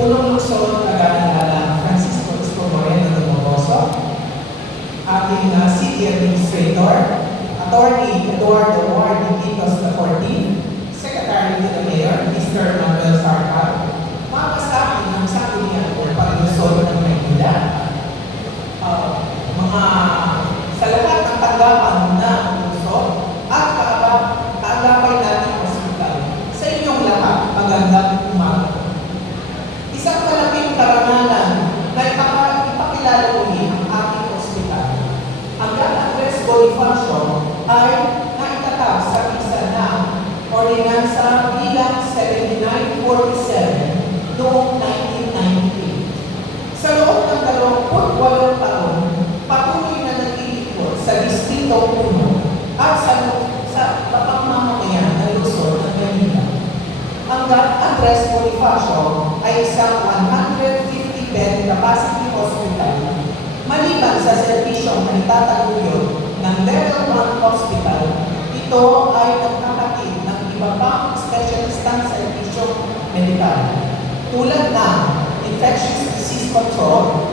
Punong Lungsod, Tagalang Francisco Escobareno de Mogoso, ating City Administrator, Attorney Eduardo Ward Iquitos XIV, Secretary to the Mayor, Mr. Manuel Sarcar, mga kasabi ng Sangguniang o Pag-Lungsod ng Maynila, mga sa lahat ng tanggapan na lungsod at kaagapay natin hospital, sa inyong lahat, magandang umaga. Isang malaking karangalan na ipakilala muli ang ating hospital. Ang Andres Bonifacio ay naitatag sa isa na Ordinansa bilang 7947 noong 1998. Sa loob ng 28 taon, patuloy na naglilingkod sa Distrito 1 at sa pamamamayan ng lungsod ng Maynila. Ang Andres Bonifacio ay isang 150-bed capacity hospital maliban sa serbisyong na itataguyod ng Level 1 Hospital. Ito ay nagkakatid ng iba pang specialistang serbisyong medikal tulad ng infectious disease control,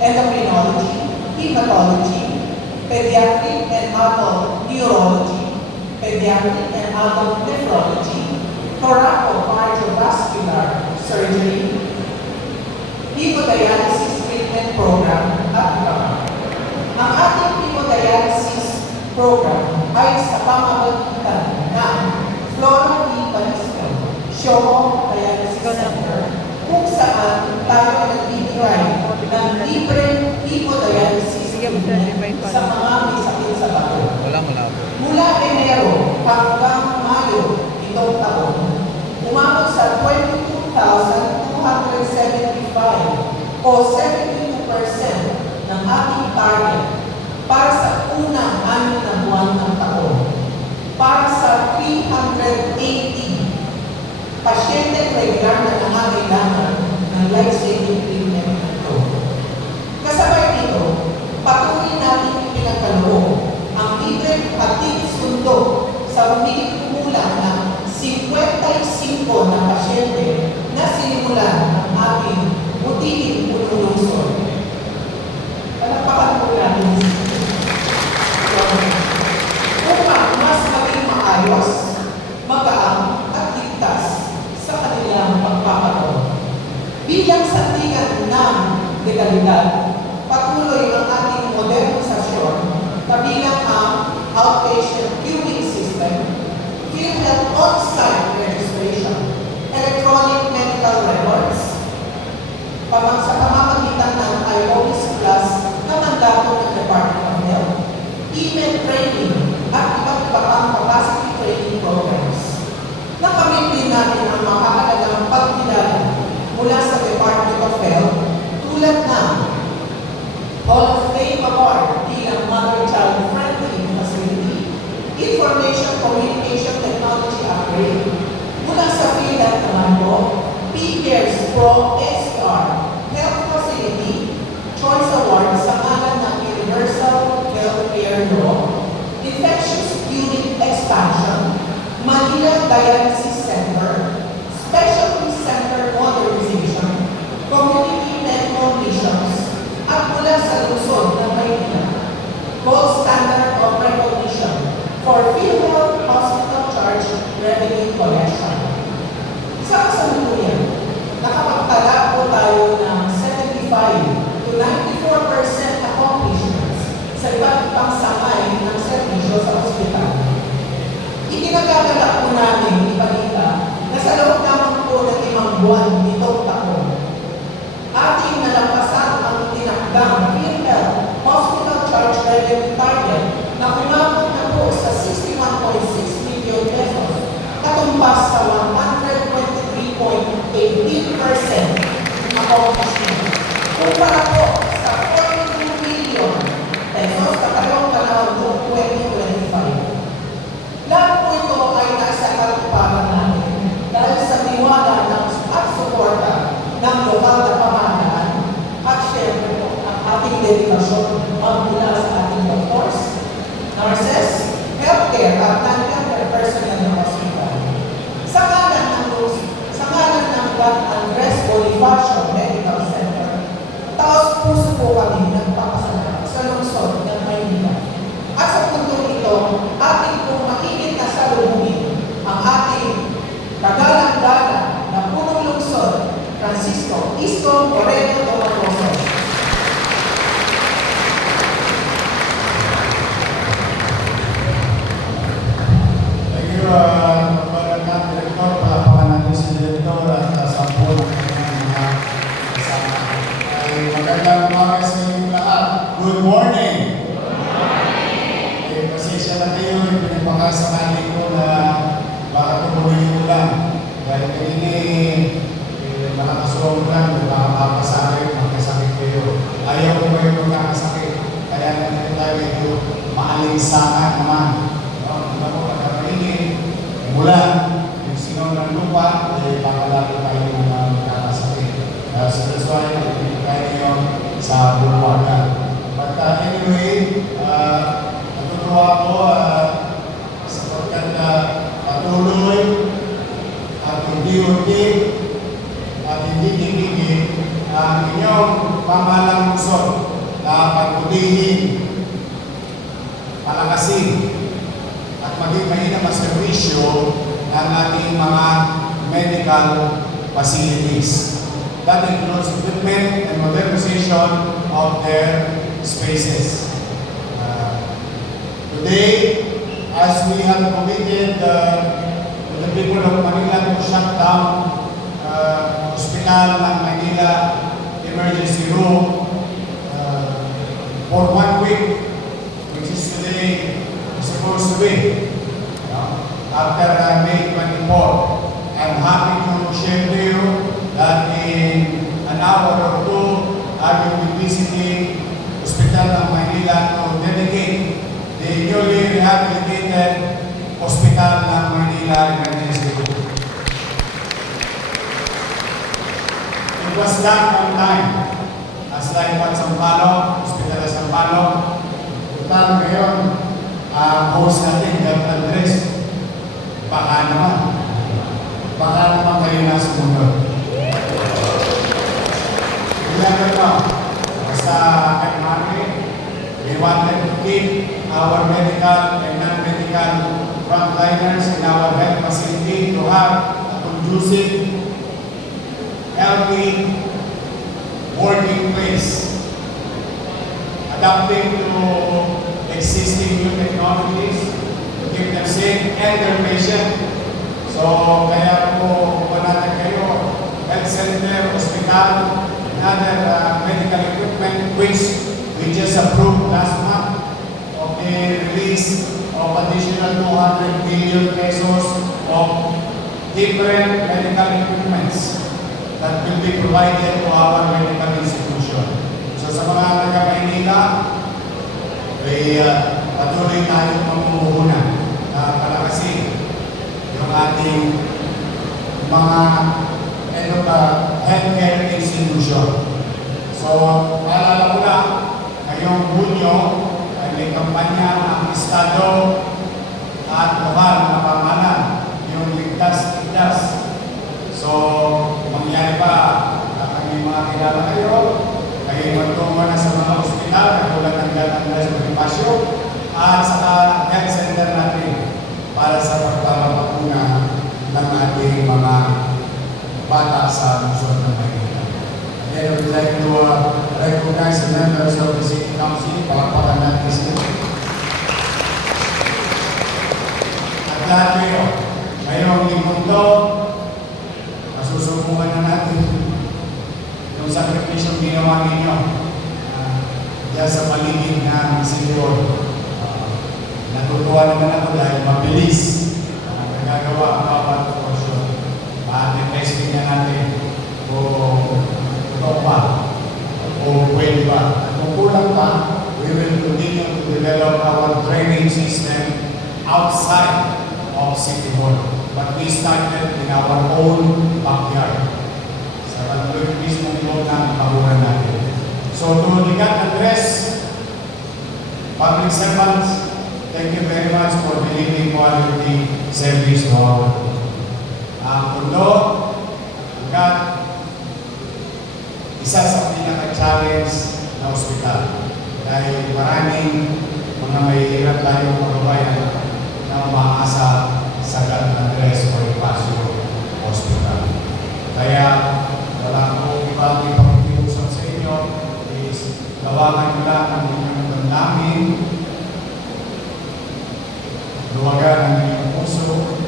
endocrinology, hematology, pediatric and adult neurology, pediatric and adult nephrology, thoracocardiovascular surgery, hemodialysis treatment program, at iba pa. Ang ating hemodialysis program ay sa pamamagitan ng Flora D. Balisco Shomo Dialysis Center, kung saan tayo nagbibigay ng libreng hemodialysis sa mga may sakit sa bato. Mula Enero hanggang Mayo itong taon, umabot sa 22,275 o 72% ng ating target para sa unang 6 na buwan ng taon. Para sa 380 pasyente regular na nangangailangan ng life-saving treatment nito. Kasabay nito, patuloy natin ipinagkaloob ang libreng hatid sundo sa humigit kumulang ng 55 na pasyente na sinimulan ng ating butihin punong lungsod. Palakpakan po natin upang mas maging maayos, magaang at ligtas sa kanilang pagpapagawa. Bilang sandigan ng legalidad, patuloy ang ating modernisasyon kabilang ang outpatient queuing system, PhilHealth on-site registration, electronic medical records, sa pamamagitan ng iOS Plus na mandato ng Department of Health, email training, at iba't iba pang capacity training programs. Nakamit din natin ang makakalagang pagkilala mula sa Department of Health tulad ng Hall of Fame Award bilang Mother-Child Friendly Facility, Information Communication Technology Upgrade, mula sa PhilHealth naman po, PCares Pro SR Health Facility Choice Award sa ngalan ng Universal Healthcare Law, Infectious Unit Expansion, Manila Dialysis Center, Specialty Center Modernization, Community Medical Missions, at mula sa lungsod ng Maynila, Gold Standard of Recognition for PhilHealth Hospital Charge Revenue Collection. Sa kasalukuyan, nakapagtala po tayo ng 75 to 94% accomplishments sa iba't ibang sangay ng serbisyo sa ospital. Ikinagagalak po namin ibalita na sa loob naman po ng 5 buwan nitong taon, ating nalampasan ang tinakdang PhilHealth Hospital Charge Revenue Target na umabot na po sa 61.6 million pesos, katumbas sa 123.18% accomplishment. Kumpara po sa 42 million pesos katalong panahon noong 2025. Lahat po ito ay nasa katuparan natin dahil sa tiwala at support Bonifacio Medical Center, taos puso po kami nagpapasalamat sa lungsod ng Maynila. At sa puntong ito, ating pong mainit na salubungin ang ating kagalang-galang na punong lungsod, Francisco Isko Moreno Tomagoso. Thank you, Baranang Direktor. Palapakan natin si Direktor at sa buong mga kasama. Ay magandang umaga sa inyong lahat. Good morning! Pasensya na kayo, pinagpakasakali ko na baka tumuloy ko lang. Dahil kanini, nakakasuwang lang, baka mapasakit, magkasakit kayo. Ayaw ko kayo magkakasakit. Kaya natin tayo ito maalinsangan naman. Kung ako pagkakainin, mulan, yung sinong ng lupa, baka lalo tayo magkakasakit. So that's why, pinagkain nyo sa bulwagan. But anyway, natutuwa ako sapagkat patuloy at unti-unti at hindi tigigil ang inyong pamahalang lungsod na pagputihin, palakasin, at maging mahina maservisyo ng ating mga medical facilities. That includes equipment and modernization of their spaces. Today, as we have committed to the people of Manila to shut down Hospital ng Manila Emergency Room for 1 week, which is today supposed to be, after May 24. I'm happy to share to you that in an hour or two, I will be visiting Hospital ng Manila to dedicate the newly rehabilitated Hospital ng Manila Emergency Room. It was done on time. As like what Sampalo, Hospital ng Sampalo, total ngayon, host natin, Dr. Andres, baka naman kayo na sumunod. Remember now, basta kahit marami, we wanted to keep our medical and non-medical frontliners in our health facility to have a conducive, healthy, working place, adapting to existing new technologies to keep them safe and their patient. So, kaya po natin kayo, health center, hospital, and other medical equipment which we just approved last month of the release of additional 200 billion pesos of different medical equipments that will be provided to our medical institution. So sa mga taga-Maynila, ay patuloy tayong mamumuhunan na palakasin yung ating mga healthcare institution. So, paalala ko lang, ngayong Hunyo ay may kampanya ang Estado at lokal na pamahalaan, yung ligtas-ligtas. So, mangyari pa, may mga kilala kayo magtungo na sa mga ospital, katulad ng Gatanglas Bonifacio, at sa health center natin para sa pagpapakuna ng ating mga bata sa lungsod ng Maynila. Then, I would like to recognize the members of the City Council, pakapakan natin sila. At lahat kayo, ngayong lingkod to, masusubukan na natin yung sakripisyong ginawa ninyo diyan sa paligid ng City Hall. Natutuwa naman ako dahil mabilis nagagawa ang bawat porsyon. Testing na natin kung totoo pa o pwede ba. At kung kulang pa, we will continue to develop our training system outside of City Hall. But we started in our own backyard. Sa patuloy mismong loob ng paguran natin. So to the Gat-Andres, public servants, thank you very much for delivering quality service to our Tondo, Gat, tayong kababayan na umaasa sa San Andres Bonifacio Hospital. Kaya wala akong ibang ipakikiusap sa inyo is gawakan nyo lang ang inyong damdamin, luwagan ang inyong puso,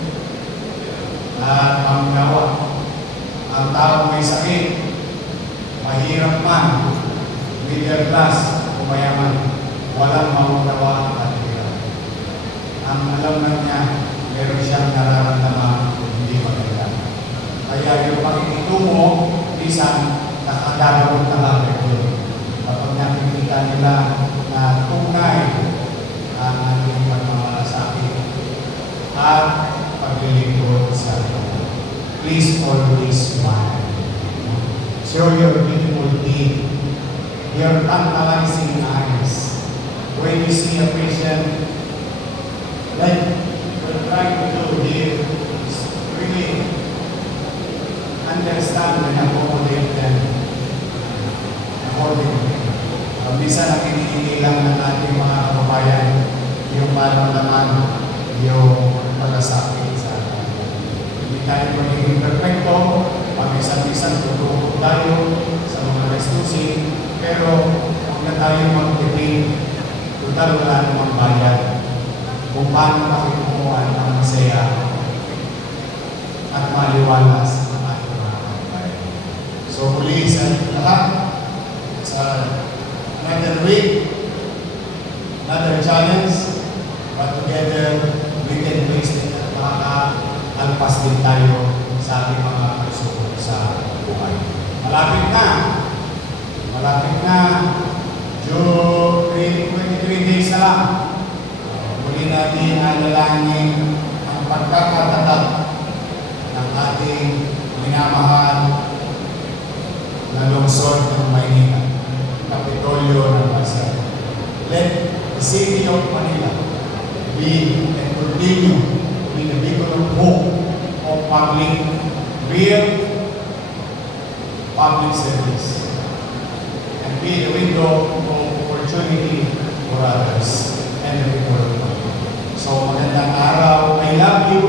at panggawa. Ang tao may sakit, mahirap man, middle class o mayaman, walang maunawa at hirap. Ang alam na niya, meron siyang nararamdaman hindi maganda. Kaya yung pakikitungo, minsan nakadalawang talaga yun. Kapag nakikita nila na tunay ang ating pagmamalasakit at paglilingkod sa ito. Please always smile. Show your beautiful teeth, your tantalizing eyes. When you see a patient, like we're trying to do here, is really understand and accommodate them accordingly. Minsan ang hinihingi lang ng ating mga kababayan yung maramdaman yung malasakit sa atin. Hindi tayo magiging perfecto, pag-isang-isang tutulog tayo sa mga restusin, pero huwag na tayo magtipid, total wala namang bayad kung paano makikumuhan ang masaya at maliwalas ang ating mga kababayan. So muli sa lahat, sa another week, another challenge, but together we can face it at makaka-alpas din tayo sa ating mga pagsubok sa buhay. Malapit na, June 23 days na lang. Muli natin alalahanin ang pagkakatatag ng ating minamahal na lungsod ng Maynila, Kapitolyo ng Bansa. Let the city of Manila be and continue to be the beacon of hope of real public service and be the window of opportunity for others and the people of Manila. So magandang araw. I love you.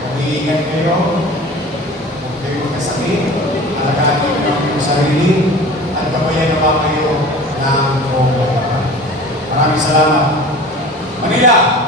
Mag-iingat kayo. Huwag kayo magkasakit. Alagaan niyo ang inyong sarili at gabayan naman kayo ng buong. Maraming salamat. Manila!